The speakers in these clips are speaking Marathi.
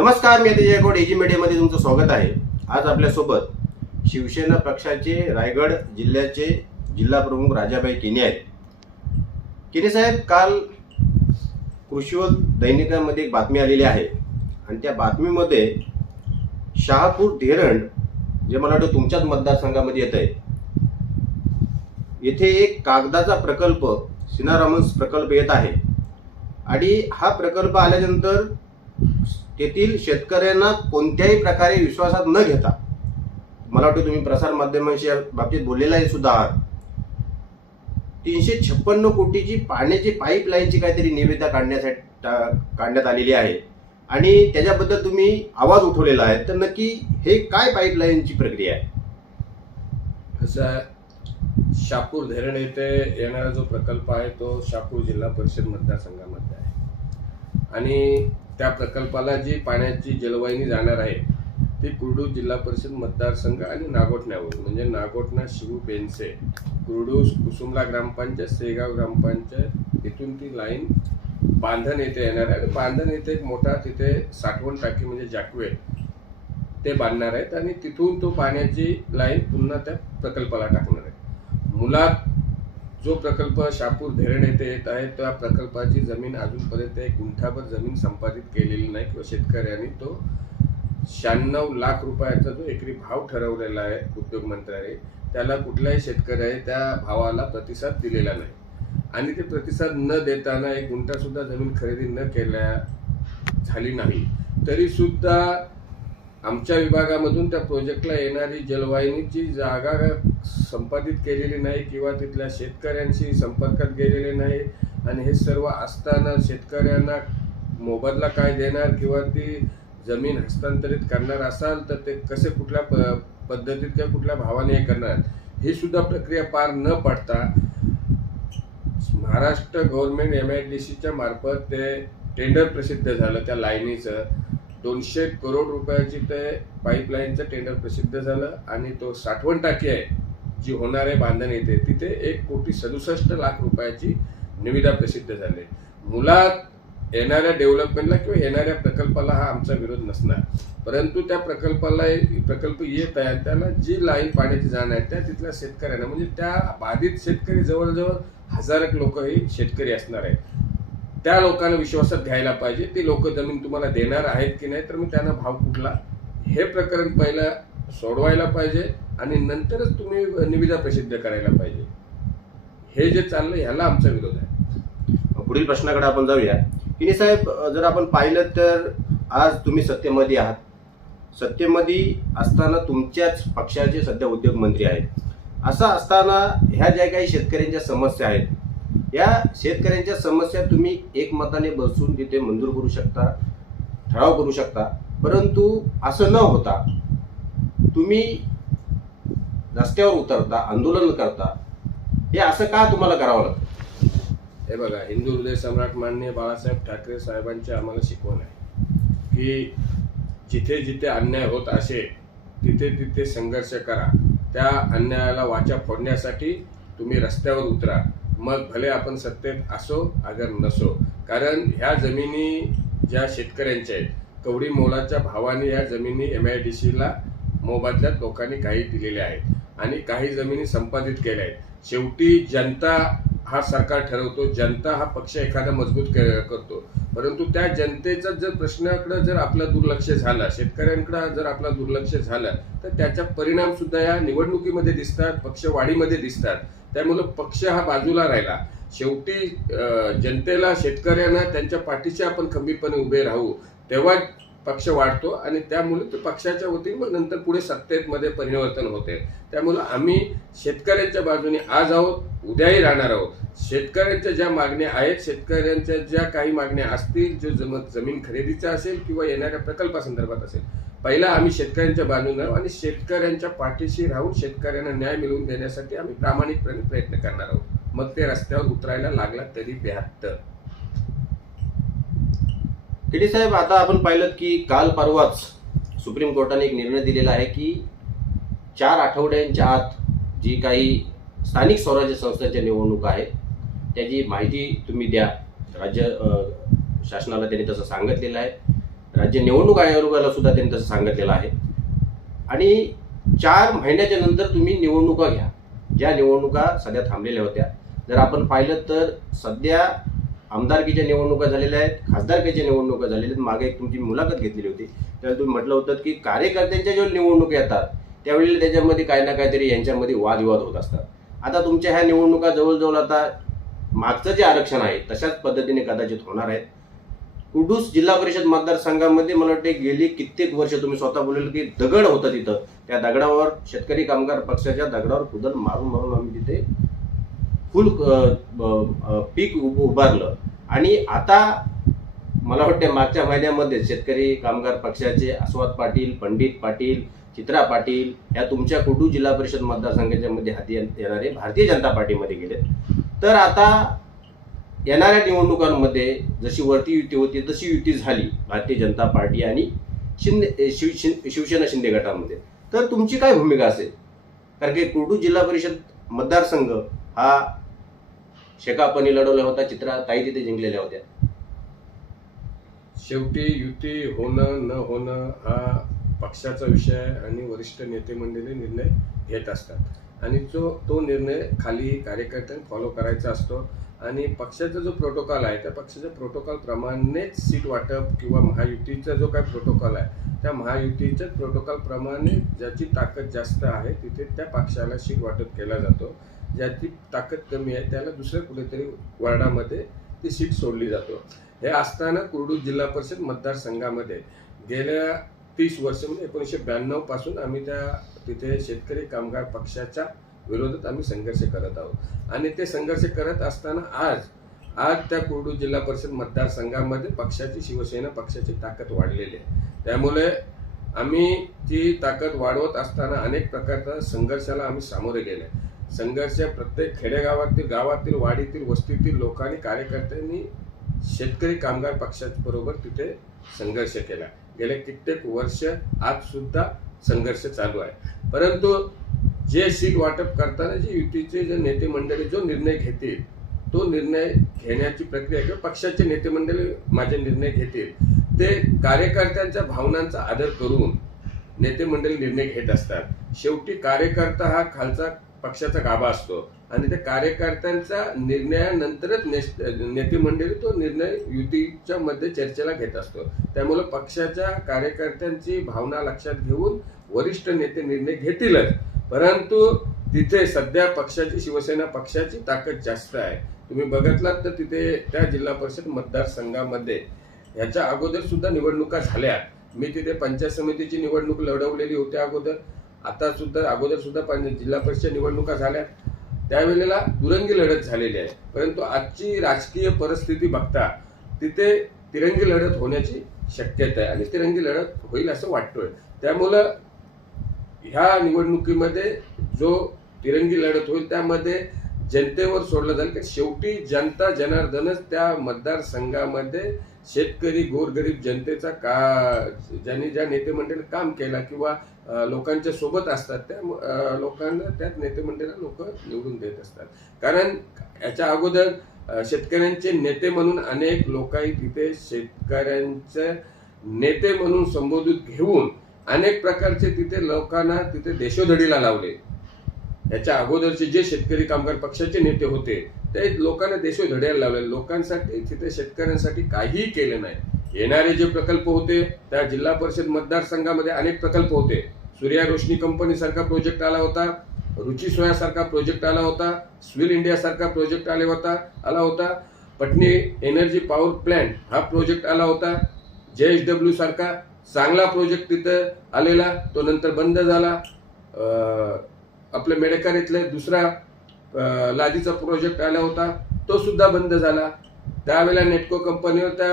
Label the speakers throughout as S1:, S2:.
S1: नमस्कार मी अतिजय जयकोड एजी मीडियामध्ये तुमचं स्वागत आहे. आज आपल्यासोबत शिवसेना पक्षाचे रायगड जिल्ह्याचे जिल्हा प्रमुख राजाबाई केने आहेत. केने साहेब काल कृषीवत दैनिकामध्ये एक बातमी आलेली आहे. आणि त्या बातमीमध्ये शहापूर धेरण जे मला वाटतं तुमच्याच मतदारसंघामध्ये येत आहे येथे एक कागदाचा प्रकल्प सिनारामन्स प्रकल्प येत आहे. आणि हा प्रकल्प आल्यानंतर तेथील शेतकऱ्यांना कोणत्याही प्रकारे विश्वासात न घेता मला वाटतं तुम्ही प्रसार माध्यमांशी या बाबतीत बोललेला आहे सुद्धा आहात तीनशे छप्पन्न कोटीची पाण्याची पाईपलाईनची काहीतरी निविदा काढण्यासाठी टा- काढण्यात आलेली आहे. आणि त्याच्याबद्दल तुम्ही आवाज उठवलेला आहे तर नक्की हे काय पाईपलाईनची प्रक्रिया आहे?
S2: असं शापूर धरण येथे येणारा जो प्रकल्प आहे तो शापूर जिल्हा परिषद मतदारसंघामध्ये आहे. आणि त्या प्रकल्पाला जी पाण्याची जलवाहिनी जाणार आहे ती कुरडू जिल्हा परिषद मतदारसंघ आणि नागोठण्यावरून म्हणजे नागोठणा शिवू बेनसे कुरडू कुसुमला ग्रामपंचायत सेगाव ग्रामपंचायत इथून ती लाईन बांधण येथे येणार आहे. आणि बांधण येथे एक मोठा तिथे साठवण टाकी म्हणजे जॅकवे ते बांधणार आहेत आणि तिथून तो पाण्याची लाईन पुन्हा त्या प्रकल्पाला टाकणार आहे. मुलात जो प्रकल्प शापूर धरण येथे येत आहे त्या प्रकल्पाची जमीन अजूनपर्यंत एक गुंठाभर जमीन संपादित केलेली नाही. किंवा शेतकऱ्यांनी तो शहाण्णव लाख रुपयाचा जो एकरी भाव ठरवलेला आहे उद्योग मंत्र्याने त्याला कुठल्याही शेतकऱ्याने त्या भावाला प्रतिसाद दिलेला नाही. आणि ते प्रतिसाद न देताना एक गुंठासुद्धा जमीन खरेदी न केल्या झाली नाही. तरीसुद्धा आमच्या विभागामधून त्या प्रोजेक्टला येणारी जलवाहिनीची जागा संपादित केलेली नाही किंवा तिथल्या शेतकऱ्यांशी संपर्कात गेलेले नाही. आणि हे सर्व असताना शेतकऱ्यांना मोबदला काय देणार किंवा ती जमीन हस्तांतरित करणार असाल तर ते कसे कुठल्या प पद्धतीत किंवा कुठल्या भावाने हे करणार? ही सुद्धा प्रक्रिया पार न पडता Maharashtra government M I D सीच्या मार्फत ते टेंडर प्रसिद्ध झालं त्या लाईनीचं. दोनशे करोड रुपयाची ते पाईपलाईनचं टेंडर प्रसिद्ध झालं आणि तो साठवण टाकी आहे जी होणार आहे बांधण येते तिथे एक कोटी सदुसष्ट लाख रुपयाची निविदा प्रसिद्ध झाली. मुलात येणाऱ्या डेव्हलपमेंटला किंवा येणाऱ्या प्रकल्पाला हा आमचा विरोध नसणार. परंतु त्या प्रकल्पाला प्रकल्प येत आहे त्याला जी लाईन पाण्याची जाण आहे त्या तिथल्या शेतकऱ्यांना म्हणजे त्या बाधित शेतकरी जवळजवळ हजार एक लोक हे शेतकरी असणार आहेत. त्या लोकांना विश्वासात घ्यायला पाहिजे. ते लोक जमीन तुम्हाला देणार आहेत की नाही तर मग त्यांना भाव कुठला? हे प्रकरण पहिलं सोडवायला पाहिजे आणि नंतरच तुम्ही निविदा प्रसिद्ध करायला पाहिजे. हे जे चाललं ह्याला आमचा विरोध आहे.
S1: पुढील प्रश्नाकडे आपण जाऊया. किनी साहेब जर आपण पाहिलं तर आज तुम्ही सत्तेमध्ये आहात. सत्तेमध्ये असताना तुमच्याच पक्षाचे सध्या उद्योगमंत्री आहेत. असं असताना ह्या ज्या काही शेतकऱ्यांच्या समस्या आहेत या शेतकऱ्यांच्या समस्या तुम्ही एकमताने बसून तिथे मंजूर करू शकता ठराव करू शकता. परंतु असं न होता तुम्ही रस्त्यावर उतरता आंदोलन करता हे असं का तुम्हाला करावं लागतं?
S2: हे बघा हिंदू हृदय सम्राट माननीय बाळासाहेब ठाकरे साहेबांची आम्हाला शिकवण आहे की जिथे जिथे अन्याय होत असेल तिथे तिथे संघर्ष करा. त्या अन्यायाला वाचा फोडण्यासाठी तुम्ही रस्त्यावर उतरा. मग भले आपण सत्तेत असो अगर नसो. कारण ह्या जमिनी ज्या शेतकऱ्यांच्या आहेत कवडी मोलाच्या भावाने या जमिनी एम आय डी सीला मोबदल्यात लोकांनी काही दिलेल्या आहेत. आणि काही जमिनी संपादित केल्या आहेत. शेवटी जनता हा सरकार ठरवतो जनता हा पक्ष एखादा मजबूत करतो. परंतु त्या जनतेचा जर प्रश्नाकडे जर आपलं दुर्लक्ष झालं शेतकऱ्यांकडे जर आपलं दुर्लक्ष झालं तर त्याचा परिणाम सुद्धा या निवडणुकीमध्ये दिसतात पक्षवाढीमध्ये दिसतात. त्यामुळं पक्ष हा बाजूला राहिला. शेवटी जनतेला शेतकऱ्यांना त्यांच्या पाठीशी आपण खंबीरपणे उभे राहू तेव्हा पक्ष वाढतो आणि त्यामुळे ते पक्षाच्या वतीने मग नंतर पुढे सत्तेमध्ये परिवर्तन होते. त्यामुळं आम्ही शेतकऱ्यांच्या बाजूने आज आहोत उद्याही राहणार आहोत. शेतकऱ्यांच्या ज्या मागण्या आहेत शेतकऱ्यांच्या ज्या काही मागण्या असतील जो जम जमीन खरेदीचा असेल किंवा येणाऱ्या प्रकल्पासंदर्भात असेल पहिला आम्ही शेतकऱ्यांच्या बाजूने राहू आणि शेतकऱ्यांच्या पाठीशी राहून शेतकऱ्यांना न्याय मिळवून देण्यासाठी आम्ही प्रामाणिकपणे प्रयत्न करणार आहोत. मग ते रस्त्यावर उतरायला लागला तरी ब्याहत्तर
S1: केडी साहेब आता आपण पाहिलं की काल परवाच सुप्रीम कोर्टाने एक निर्णय दिलेला आहे की चार आठवड्यांच्या आत जी काही स्थानिक स्वराज्य संस्थेच्या निवडणुका आहेत त्याची माहिती तुम्ही द्या. राज्य शासनाला त्यांनी तसं सांगितलेलं आहे. राज्य निवडणूक आयोगाला सुद्धा त्यांनी तसं सांगितलेलं आहे. आणि चार महिन्याच्या नंतर तुम्ही निवडणुका घ्या. ज्या निवडणुका सध्या थांबलेल्या होत्या. जर आपण पाहिलं तर सध्या आमदारकीच्या निवडणुका झालेल्या आहेत खासदारकीच्या निवडणुका झालेल्या आहेत. मागे एक तुमची मुलाखत घेतलेली होती. त्यावेळी तुम्ही म्हटलं होतं की कार्यकर्त्यांच्या ज्या निवडणुका येतात त्यावेळेला त्याच्यामध्ये काही ना काहीतरी यांच्यामध्ये वादविवाद होत असतात. आता तुमच्या ह्या निवडणुका जवळजवळ आता मागचं जे आरक्षण आहे तशाच पद्धतीने कदाचित होणार आहेत. कुडूस जिल्हा परिषद मतदारसंघामध्ये मला वाटते गेली कित्येक वर्ष तुम्ही स्वतः बोलेल की दगड होतं तिथं. त्या दगडावर शेतकरी कामगार पक्षाच्या दगडावर कुदन मारून मारून आम्ही तिथे फुल पीक उभारलं. आणि आता मला वाटते मागच्या महिन्यामध्ये शेतकरी कामगार पक्षाचे आस्वाद पाटील पंडित पाटील चित्रा पाटील या तुमच्या कुडू जिल्हा परिषद मतदारसंघाच्या मध्ये हाती येणारे भारतीय जनता पार्टीमध्ये गेले तर आता येणाऱ्या निवडणुकांमध्ये जशी वरती युती होती तशी युती झाली भारतीय जनता पार्टी आणि शिंदे शिव शिवसेना शिंदे गटामध्ये. तर तुमची काय भूमिका असेल? कारण की कुर्डू जिल्हा परिषद मतदारसंघ हा शेकापणी लढवला होता चित्रा ताई तिथे जिंकलेल्या होत्या.
S2: शेवटी युती होणं न होणं हा पक्षाचा विषय आहे आणि वरिष्ठ नेते मंडळी निर्णय घेत असतात. आणि जो तो निर्णय खाली कार्यकर्त्यांनी फॉलो करायचा असतो. आणि पक्षाचा जो प्रोटोकॉल आहे त्या पक्षाच्या प्रोटोकॉल प्रमाणेच सीट वाटप किंवा महायुतीचा जो काही प्रोटोकॉल आहे त्या महायुतीच्या प्रोटोकॉल प्रमाणे ज्याची ताकद जास्त आहे तिथे त्या पक्षाला सीट वाटप केला जातो. ज्याची ताकद कमी आहे त्याला दुसऱ्या कुठेतरी वार्डामध्ये ती सीट सोडली जातो. हे असताना कुर्डू जिल्हा परिषद मतदारसंघामध्ये गेल्या तीस वर्ष म्हणजे एकोणीसशे ब्याण्णवपासून आम्ही त्या तिथे शेतकरी कामगार पक्षाच्या विरोधात आम्ही संघर्ष करत आहोत. आणि ते संघर्ष करत असताना आज आज त्या कुर्डू जिल्हा परिषद मतदारसंघामध्ये पक्षाची शिवसेना पक्षाची ताकद वाढलेली आहे. त्यामुळे आम्ही ती ताकद वाढवत असताना अनेक प्रकारच्या संघर्षाला आम्ही सामोरे गेले. संघर्ष प्रत्येक खेडेगावातील गावातील वाडीतील वस्तीतील लोकांनी कार्यकर्त्यांनी शेतकरी कामगार पक्षाबरोबर तिथे संघर्ष केला. गेले कित्येक वर्ष आज सुद्धा संघर्ष चालू आहे. परंतु जे सीट वाटप करताना जे युतीचे जे नेते मंडळी जो निर्णय घेतील तो निर्णय घेण्याची प्रक्रिया किंवा पक्षाचे नेते मंडळी माझे निर्णय घेतील. ते कार्यकर्त्यांच्या भावनांचा आदर करून नेते मंडळी निर्णय घेत असतात. शेवटी कार्यकर्ता हा खालचा पक्षाचा गाभा असतो आणि त्या कार्यकर्त्यांचा निर्णयानंतरच नेते मंडळी तो निर्णय युतीच्या मध्ये चर्चेला घेत असतो. त्यामुळे पक्षाच्या कार्यकर्त्यांची भावना लक्षात घेऊन वरिष्ठ नेते निर्णय घेतीलच. परंतु तिथे सध्या पक्षाची शिवसेना पक्षाची ताकद जास्त आहे. तुम्ही बघितलात तर तिथे त्या जिल्हा परिषद मतदारसंघामध्ये ह्याच्या अगोदर सुद्धा निवडणुका झाल्या. मी तिथे पंचायत समितीची निवडणूक लढवलेली होती अगोदर. आता सुद्धा अगोदर सुद्धा जिल्हा परिषद निवडणुका झाल्या. त्यावेळेला दुरंगी लढत झालेली आहे. परंतु आजची राजकीय परिस्थिती बघता तिथे तिरंगी लढत होण्याची शक्यता आहे. आणि तिरंगी लढत होईल असं वाटतोय. त्यामुळं ह्या निवडणुकीमध्ये जो तिरंगी लढत होईल त्यामध्ये जनतेवर सोडलं जाईल. की शेवटी जनता जनार्दनच त्या मतदारसंघामध्ये शेतकरी गोरगरीब जनतेचा का ज्यांनी ज्या नेतेमंडळीने काम केला किंवा लोकांच्या सोबत असतात त्या लोकांना त्यात नेतेमंडळीला लोक निवडून देत असतात. कारण याच्या अगोदर शेतकऱ्यांचे नेते म्हणून अनेक लोकांनी तिथे शेतकऱ्यांचे नेते म्हणून संबोधित घेऊन अनेक प्रकारचे तिथे लोकांना तिथे देशोधडीला लावले. याच्या अगोदरचे जे शेतकरी कामगार पक्षाचे नेते होते ते लोकांना देशोधड्याला लावले. लोकांसाठी तिथे शेतकऱ्यांसाठी काहीही केलं नाही. येणारे जे प्रकल्प होते त्या जिल्हा परिषद मतदारसंघामध्ये अनेक प्रकल्प होते. सूर्या रोशनी कंपनी सारखा प्रोजेक्ट आला होता रुची सोया सारखा प्रोजेक्ट आला होता स्विल इंडिया सारखा प्रोजेक्ट आले होता आला होता. पटनी एनर्जी पॉवर प्लॅन्ट हा प्रोजेक्ट आला होता जे एच डब्ल्यू सारखा चांगला प्रोजेक्ट तिथं आलेला तो नंतर बंद झाला. आपल्या आपलं मेडकर इथले दुसरा लादीचा प्रोजेक्ट आला होता तो सुद्धा बंद झाला. त्यावेळेला नेटको कंपनीवर त्या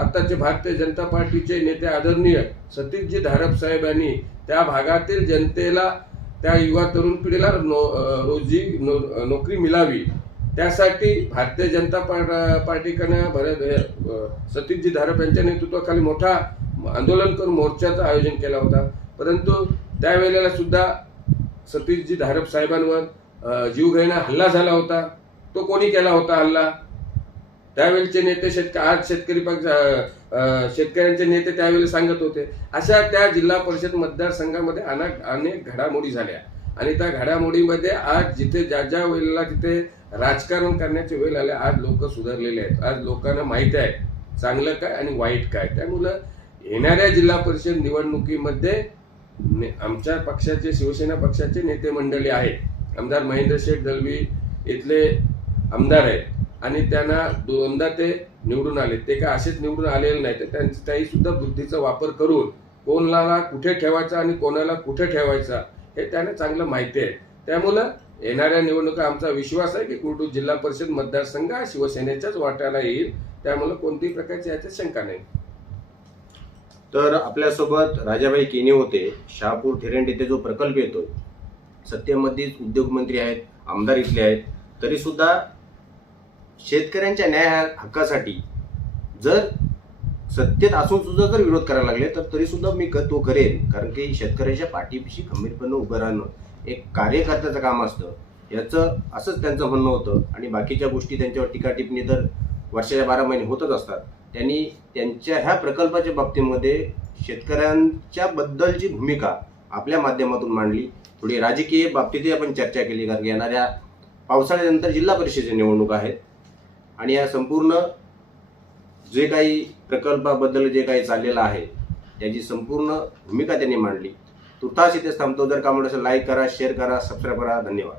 S2: आताचे भारतीय जनता पार्टीचे नेते आदरणीय सतीशजी धारप साहेबांनी त्या भागातील जनतेला त्या युवा तरुण पिढीला नो रोजी नो- नोकरी मिळावी. त्यासाठी भारतीय जनता पार्टीकडनं भरत सतीशजी धारप यांच्या नेतृत्वाखाली मोठा आंदोलन करून मोर्चाचं आयोजन केला होता. परंतु त्यावेळेला सुद्धा सतीशजी धारप साहेबांवर जीवघेणा हल्ला झाला होता. तो कोणी केला होता हल्ला? त्यावेळेचे नेते शेतक आज शेतकरी पक्ष शेतकऱ्यांचे नेते त्यावेळी सांगत होते. अशा त्या जिल्हा परिषद मतदारसंघामध्ये अनेक अनेक घडामोडी झाल्या. आणि त्या घडामोडीमध्ये आज जिथे ज्या ज्या वेळेला तिथे राजकारण करण्याचे वेळ आले आज लोक सुधारलेले आहेत. आज लोकांना माहिती आहे चांगलं काय आणि वाईट काय. त्यामुळं येणाऱ्या जिल्हा परिषद निवडणुकीमध्ये आमच्या पक्षाचे शिवसेना पक्षाचे नेते मंडळी आहेत. आमदार महेंद्र शेठ दळवी इथले आमदार आहेत. आणि त्यांना दोनदा ते निवडून आले. ते काय असेच निवडून आलेले नाही तर त्यांची त्याही सुद्धा बुद्धीचा वापर करून कोणाला कुठे ठेवायचा आणि कोणाला कुठे ठेवायचा हे त्यांना चांगलं माहिती आहे. त्यामुळं येणाऱ्या निवडणुका आमचा विश्वास आहे की कुर्डू जिल्हा परिषद मतदारसंघ शिवसेनेच्याच वाट्याला येईल. त्यामुळे कोणतीही प्रकारची याच्यात शंका नाही.
S1: तर आपल्यासोबत राजाबाई केने होते. शहापूर ठेरेंड येथे जो प्रकल्प येतोय सत्तेमध्येच उद्योगमंत्री आहेत आमदार इथले आहेत तरीसुद्धा शेतकऱ्यांच्या न्याय हक्कासाठी जर सत्तेत असून सुद्धा जर विरोध करायला लागले तर तरीसुद्धा मी तो करेन. कारण की शेतकऱ्याच्या पाठीपिशी खंबीरपणे उभं राहणं एक कार्यकर्त्याचं काम असतं. याचं असंच त्यांचं म्हणणं होतं. आणि बाकीच्या गोष्टी त्यांच्यावर टीका टिप्पणी तर वर्षाच्या बारा महिने होतच असतात. त्यांनी त्यांच्या ह्या प्रकल्पाच्या बाबतीमध्ये शेतकऱ्यांच्या बद्दलची भूमिका आपल्या माध्यमातून मांडली. थोडी राजकीय बाबतीतही आपण चर्चा केली कारण की येणाऱ्या पावसाळ्यानंतर जिल्हा परिषदेच्या निवडणुका आहेत. आणि या संपूर्ण जे काही प्रकल्पाबद्दल जे काही चाललेलं आहे त्याची संपूर्ण भूमिका त्यांनी मांडली. तुर्तास इथेच थांबतो. जर का म्हणून लाईक करा शेअर करा सबस्क्राईब करा. धन्यवाद.